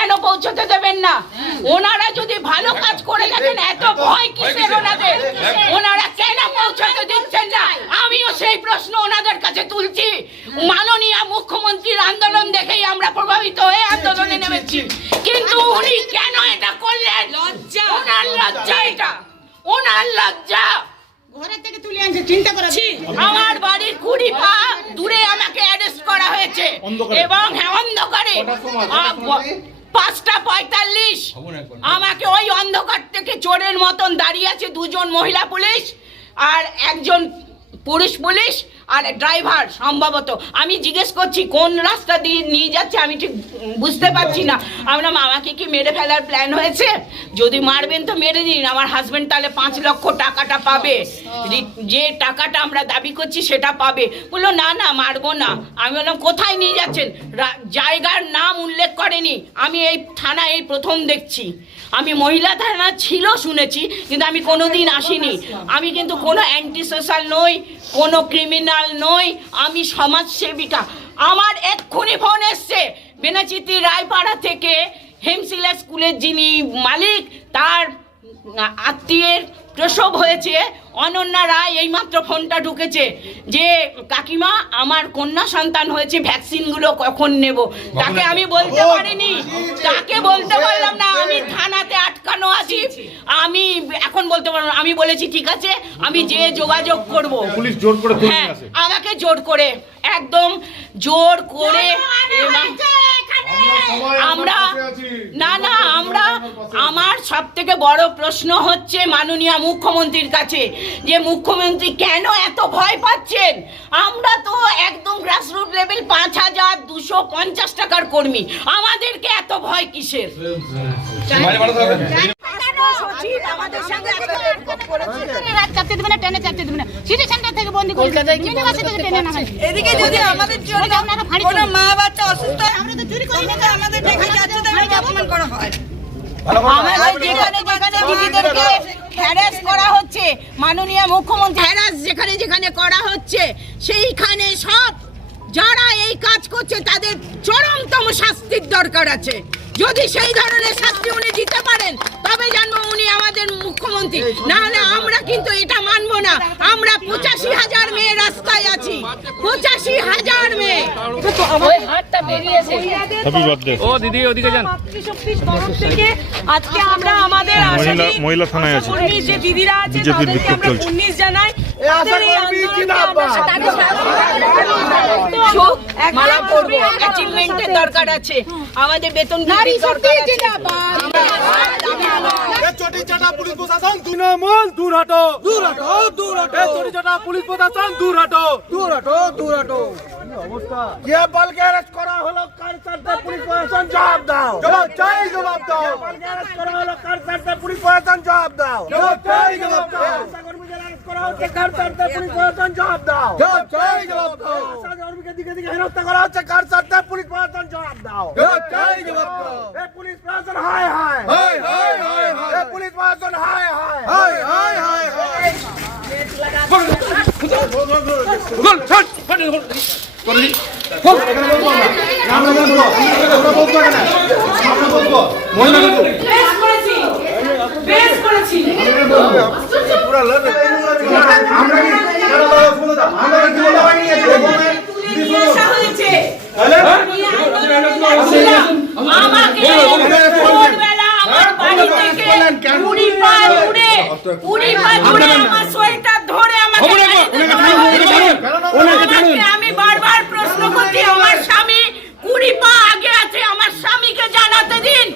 কেন পৌঁছতে দেবেন না? ওনারা যদি ভালো কাজ করে থাকেন এত ভয় কিসের ওনাদের? ওনারা কেন পৌঁছতে দিচ্ছেন না? আমিও সেই প্রশ্ন ওনাদের কাছে তুলছি। মাননীয় মুখ্যমন্ত্রীর আন্দোলন দেখেই আমরা প্রভাবিত হয়ে আন্দোলনে নেমেছি, কিন্তু উনি কেন এটা করলেন? লজ্জা, ওনার লজ্জা, এটা ওনার লজ্জা। ঘরের থেকে তুলে আনছে, চিন্তা করা। আমার বাড়ির 20 পা দূরে আমাকে অ্যারেস্ট করা হয়েছে এবং অন্ধকারে 5:45 আমাকে ওই অন্ধকার থেকে চোরের মতন দাঁড়িয়ে আছে দুজন মহিলা পুলিশ আর একজন পুরুষ পুলিশ আর ড্রাইভার সম্ভবত। আমি জিজ্ঞেস করছি কোন রাস্তা দিয়ে নিয়ে যাচ্ছে, আমি ঠিক বুঝতে পারছি না। আমরা আমাকে কি মেরে ফেলার প্ল্যান হয়েছে? যদি মারবেন তো মেরে দিন, আমার হাজবেন্ড তাহলে 5 লক্ষ টাকাটা পাবে, যে টাকাটা আমরা দাবি করছি সেটা পাবে। বললো না না মারবো না। আমি বললাম কোথায় নিয়ে যাচ্ছেন? জায়গার নাম উল্লেখ করেনি। আমি এই থানা এই প্রথম দেখছি। আমি মহিলা থানা ছিল শুনেছি, কিন্তু আমি কোনোদিন আসিনি। আমি কিন্তু কোনো অ্যান্টি সোশ্যাল নই, কোনো ক্রিমিনাল নই, আমি সমাজসেবিকা। আমার এক্ষুনি ফোন এসছে বেনাচিতি রায়পাড়া থেকে, হেমশিলা স্কুলের যিনি মালিক তার আত্মীয়ের প্রসব হয়েছে, অনন্যা রায় এইমাত্র ফোনটা ঢুকেছে যে কাকিমা আমার কন্যা সন্তান হয়েছে, ভ্যাকসিনগুলো কখন নেব? তাকে আমি বলতে পারিনি, তাকে বলতে পারলাম না, আমি থানাতে আটকানো আছি, আমি এখন বলতে পারলাম না। আমি বলেছি ঠিক আছে আমি যে যোগাযোগ করব। পুলিশ জোর করে তুলে হ্যাঁ নিয়ে আসে। আমাকে জোর করে, একদম জোর করে। আমরা না না আমরা আমার সব থেকে বড় প্রশ্ন হচ্ছে মাননীয় মুখ্যমন্ত্রীর কাছে যে মুখ্যমন্ত্রী কেন এত ভয় পাচ্ছেন? আমরা তো একদম গ্রাসরুট লেভেল 5250 টাকার কর্মী, আমাদেরকে এত ভয় কিসের? আমাদের সঙ্গে রাত চাপতে দেবে না, ট্রেনে চাপতে দেবে না, সিটি সেন্টার থেকে বন্দি করে ইউনিভার্সিটি থেকে টেনে না হয়। এদিকে যদি আমাদের জন্য কোনো মা বাচ্চা অসুস্থ হয়, আমরা তো চুরি করি না, আমাদের দেখা যাচ্ছে তাদেরকে অপমান করা হয়। আমাদের যেখানে যেখানে দিদিদেরকে হ্যারাস করা হচ্ছে, মাননীয় মুখ্যমন্ত্রী হ্যারাস যেখানে যেখানে করা হচ্ছে, সেইখানে সব যারা এই কাজ করছে তাদের চরমতম শাস্তির দরকার আছে। যদি সেই ধরনের শাস্তি উনি দিতে পারেন তবে জানবো উনি আমাদের মুখ্যমন্ত্রী, না হলে আমরা কিন্তু এটা মানবো না। আমরা 85,000 মেয়ে রাস্তায় আছি, 85,000 মেয়ে। ওই হাতটা বেরিয়েছে। Happy birthday. ও দিদি ওদিকে যান। মাতৃশক্তির তরফ থেকে আজকে আমরা আমাদের মহিলা থানায় আছে, যে দিদিরা আছে বিজেপির তাদেরকে বিক্ষোভ আমরা চলছে। পুলিশ জানাই, তাদের এই আন্দোলনকে আমরা মালা করবো, অ্যাচিভমেন্টের দরকার আছে, আমাদের বেতন বৃদ্ধির দরকার আছে। চটি চাটা পুলিশ প্রশাসন তৃণমূল দূর হটো, দূর হটো, দূর হটো। চটি চাটা পুলিশ প্রশাসন দূর হটো, দূর হটো, দূর হটো। অবস্থা কে বলকে অ্যারেস্ট করা হলো? কার সাথে পুলিশ প্রশাসন জবাব দাও, জবাব চাই, জবাব দাও। বলকে অ্যারেস্ট করা হলো কার সাথে পুলিশ প্রশাসন জবাব দাও, জবাব চাই, জবাব দাও। আশাকর্মীদের অ্যারেস্ট করা হচ্ছে কার সাথে পুলিশ প্রশাসন জবাব দাও, জবাব চাই, জবাব দাও। আশাকর্মীকে দিকে দিকে হেনস্থা করা হচ্ছে কার সাথে পুলিশ প্রশাসন জবাব দাও, জবাব চাই, জবাব দাও। এই পুলিশ প্রশাসন হায় হায়, হায় হায়, হায় হায়। এই পুলিশ প্রশাসন হায় হায়, হায় হায়, হায় হায়। আমি বারবার প্রশ্ন করছি, আমার স্বামী 20 পা আগে আছে, আমার স্বামীকে জানাতে দিন।